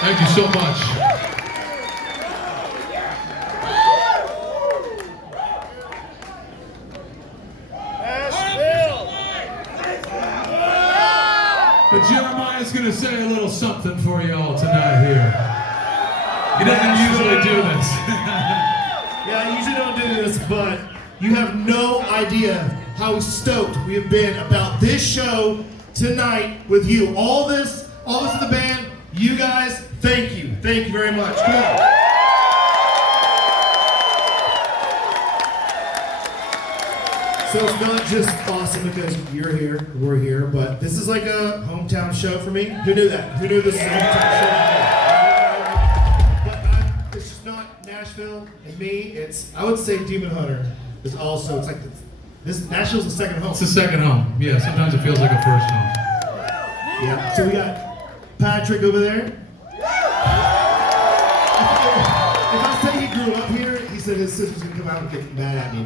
Thank you so much. But Jeremiah's going to say a little something for you all tonight here. He doesn't usually do this. Yeah, I usually don't do this, but you have no idea how stoked we have been about this show tonight with you. All this in the band, you guys, thank you. Thank you very much. Come on. So it's not just awesome because you're here, we're here, but this is like a hometown show for me. Who knew that? Who knew this is a hometown show? But it's just not Nashville and me. It's, I would say Demon Hunter is also, it's like, this Nashville's the second home. It's the second home. Yeah, sometimes it feels like a first home. Yeah, so we got Patrick over there. If I say he grew up here, he said his sister's gonna come out and get mad at me.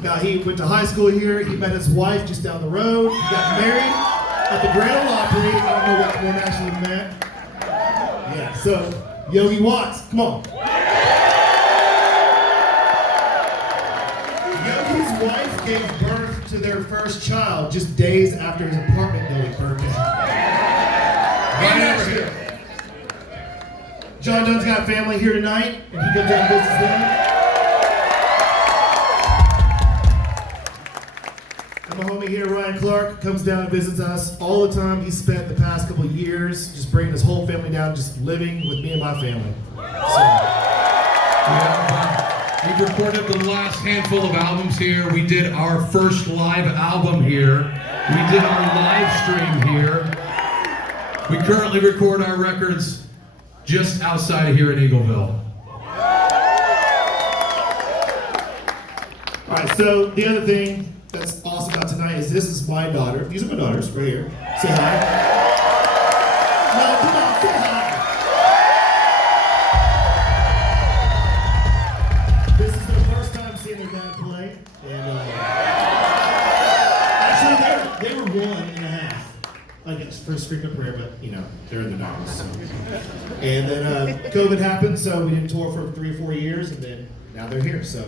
Now, he went to high school here. He met his wife just down the road. He got married at the Grand Ole Opry. I don't know what more national than that. Yeah, so Yogi Watts, come on. Yogi's wife gave birth to their first child just days after his apartment building burned down. Right over here. John Dunn's got family here tonight, and he comes down and visits them. My homie here, Ryan Clark, comes down and visits us all the time. He's spent the past couple of years just bringing his whole family down, just living with me and my family. So. Yeah, we recorded the last handful of albums here. We did our first live album here. We did our live stream here. We currently record our records just outside of here in Eagleville. All right, so the other thing that's awesome about tonight is this is my daughter. These are my daughters right here. Say hi. No, come on, say hi. This is their first time seeing their dad play. And actually, they were 1.5. I guess for Scream of Prayer, but you know, they're in the numbers. So. And then COVID happened, so we didn't tour for 3 or 4 years, and then now they're here, so.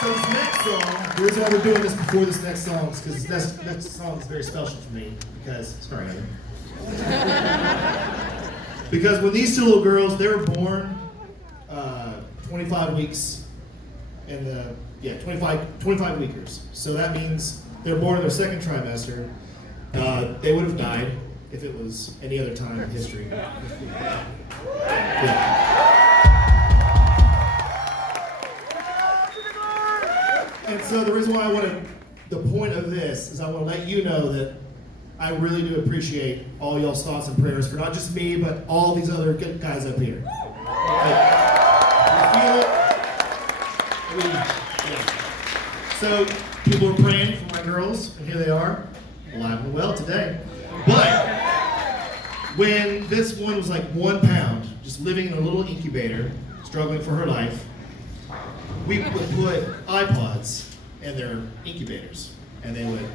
So this next song, the reason why we're doing this before this next song is because this next song is very special for me because, sorry, Heather. Because when these two little girls, they were born 25 weeks in the, 25 weekers. So that means they were born in their second trimester. They would have died if it was any other time in history. Yeah. And so the reason why I wanted, the point of this is I want to let you know that I really do appreciate all y'all's thoughts and prayers for not just me, but all these other good guys up here. Like, you feel it? I mean, yeah. So people are praying for my girls, and here they are, alive and well today. But when this one was like 1 pound, just living in a little incubator, struggling for her life, we would put iPods in their incubators, and they would,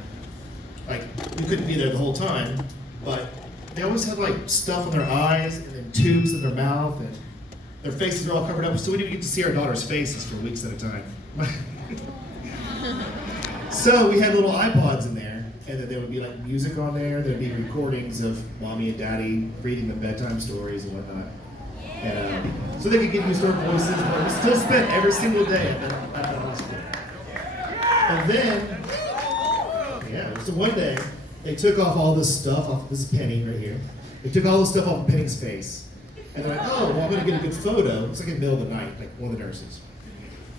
like, we couldn't be there the whole time, but they always had like stuff in their eyes and then tubes in their mouth, and their faces are all covered up, so we didn't get to see our daughter's faces for weeks at a time. So we had little iPods in there, and then there would be like music on there, there'd be recordings of mommy and daddy reading them bedtime stories and whatnot. So they could get used to our voices, but we still spent every single day at the hospital. And then, so one day, they took off all this stuff off, this is Penny right here. They took all this stuff off of Penny's face. And they're like, oh, well, I'm gonna get a good photo. It's like in the middle of the night, like one of the nurses.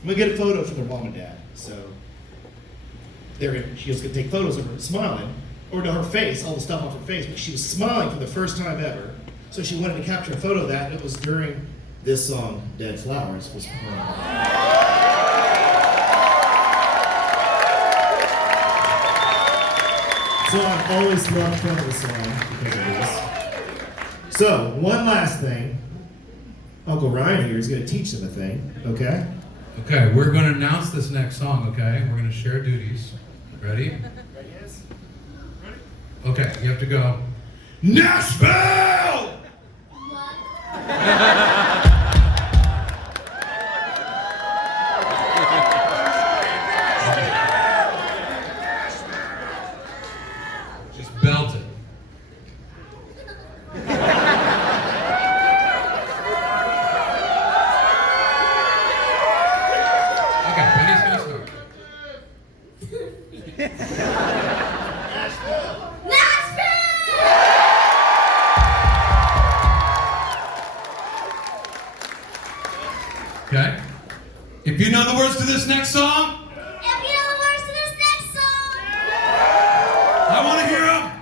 I'm gonna get a photo for their mom and dad. So she was gonna take photos of her smiling, or to her face, all the stuff off her face, but she was smiling for the first time ever. So she wanted to capture a photo of that, and it was during this song, Dead Flowers, was playing. So I've always loved playing this song because of this. So, one last thing. Uncle Ryan here is going to teach them a thing, okay? Okay, we're going to announce this next song, okay? We're going to share duties. Ready? Yes. Okay, you have to go. Nashville! Just belt it. Okay, Penny's gonna start. Okay? If you know the words to this next song, I want to hear them.